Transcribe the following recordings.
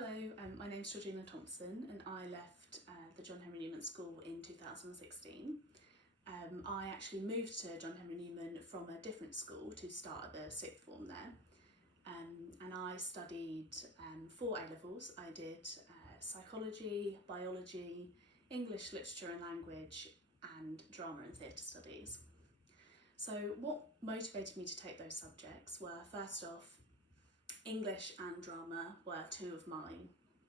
Hello, my name's Georgina Thompson and I left the John Henry Newman School in 2016. I actually moved to John Henry Newman from a different school to start at the sixth form there, and I studied 4 A-levels. I did psychology, biology, English literature and language and drama and theatre studies. So what motivated me to take those subjects were, first off, English and drama were 2 of my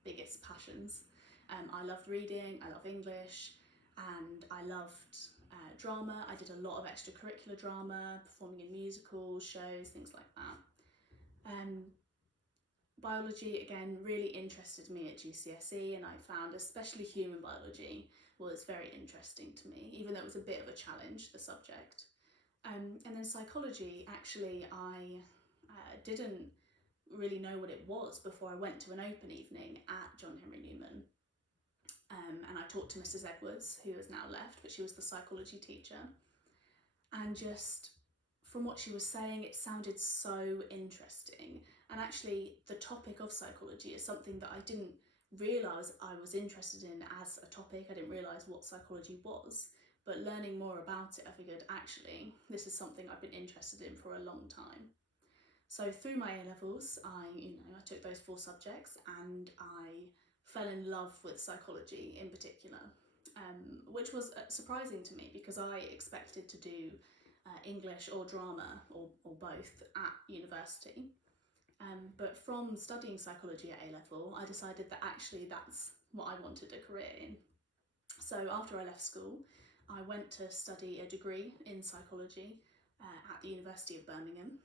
biggest passions. I loved reading, I love English, and I loved drama. I did a lot of extracurricular drama, performing in musicals, shows, things like that. Biology, again, really interested me at GCSE, and I found especially human biology was very interesting to me, even though it was a bit of a challenge, the subject. And then psychology, actually, I didn't really know what it was before I went to an open evening at John Henry Newman. And I talked to Mrs. Edwards, who has now left, but she was the psychology teacher. And just from what she was saying, it sounded so interesting. And actually, the topic of psychology is something that I didn't realise I was interested in as a topic. I didn't realise what psychology was. But learning more about it, I figured, actually, this is something I've been interested in for a long time. So through my A-levels, I took those 4 subjects and I fell in love with psychology in particular, which was surprising to me because I expected to do English or drama or both at university. But from studying psychology at A-level, I decided that actually that's what I wanted a career in. So after I left school, I went to study a degree in psychology at the University of Birmingham.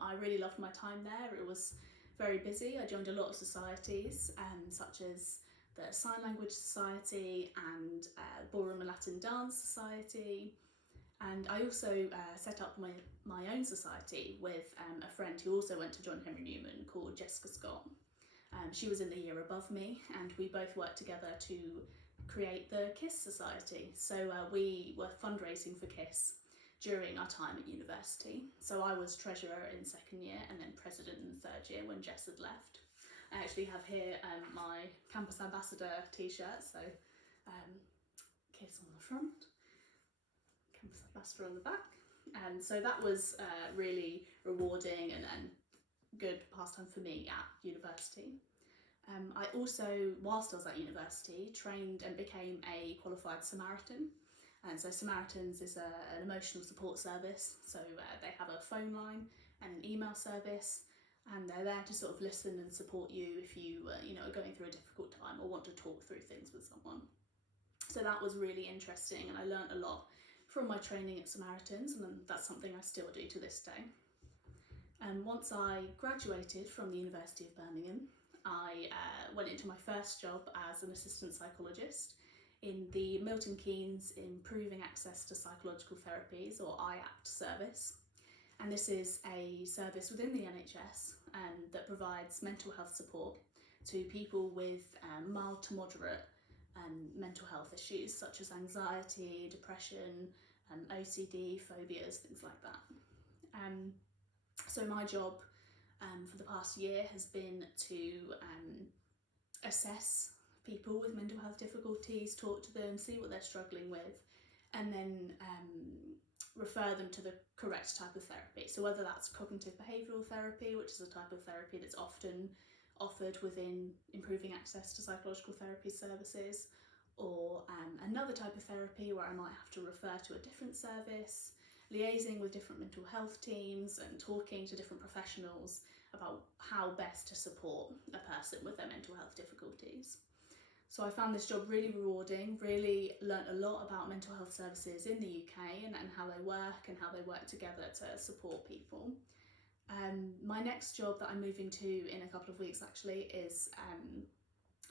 I really loved my time there. It was very busy. I joined a lot of societies, such as the Sign Language Society and Ballroom and Latin Dance Society. And I also set up my own society with a friend who also went to John Henry Newman called Jessica Scott. She was in the year above me, and we both worked together to create the KISS Society. So we were fundraising for KISS during our time at university. So I was treasurer in 2nd year and then president in 3rd year when Jess had left. I actually have here my campus ambassador t-shirt, so KISS on the front, campus ambassador on the back. And so that was really rewarding and good pastime for me at university. I also, whilst I was at university, trained and became a qualified Samaritan. And so Samaritans is an emotional support service. So they have a phone line and an email service, and they're there to sort of listen and support you if you are going through a difficult time or want to talk through things with someone. So that was really interesting, and I learned a lot from my training at Samaritans, and that's something I still do to this day. And once I graduated from the University of Birmingham, I went into my first job as an assistant psychologist in the Milton Keynes Improving Access to Psychological Therapies, or IAPT service. And this is a service within the NHS that provides mental health support to people with mild to moderate mental health issues such as anxiety, depression, OCD, phobias, things like that. So my job for the past year has been to assess people with mental health difficulties, talk to them, see what they're struggling with, and then refer them to the correct type of therapy. So whether that's cognitive behavioural therapy, which is a type of therapy that's often offered within Improving Access to Psychological Therapy services, or another type of therapy where I might have to refer to a different service, liaising with different mental health teams and talking to different professionals about how best to support a person with their mental health difficulties. So I found this job really rewarding, really learnt a lot about mental health services in the UK and how they work together to support people. My next job that I'm moving to in a couple of weeks actually is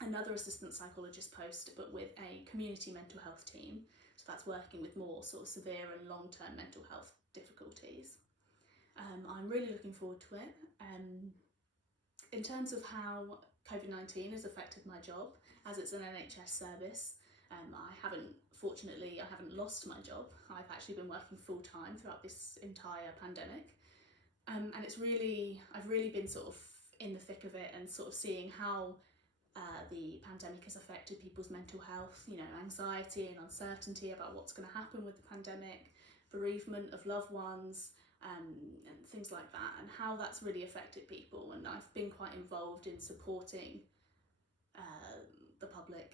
another assistant psychologist post, but with a community mental health team. So that's working with more sort of severe and long-term mental health difficulties. I'm really looking forward to it. In terms of how COVID-19 has affected my job, as it's an NHS service, I haven't lost my job. I've actually been working full-time throughout this entire pandemic. And I've really been sort of in the thick of it and sort of seeing how the pandemic has affected people's mental health, you know, anxiety and uncertainty about what's going to happen with the pandemic, bereavement of loved ones, and things like that, and how that's really affected people. And I've been quite involved in supporting the public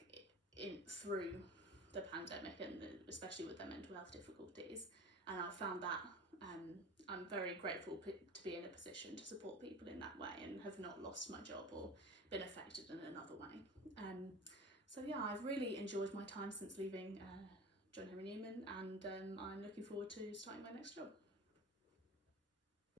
through the pandemic, and especially with their mental health difficulties. And I found that I'm very grateful to be in a position to support people in that way and have not lost my job or been affected in another way. So yeah, I've really enjoyed my time since leaving John Henry Newman, and I'm looking forward to starting my next job.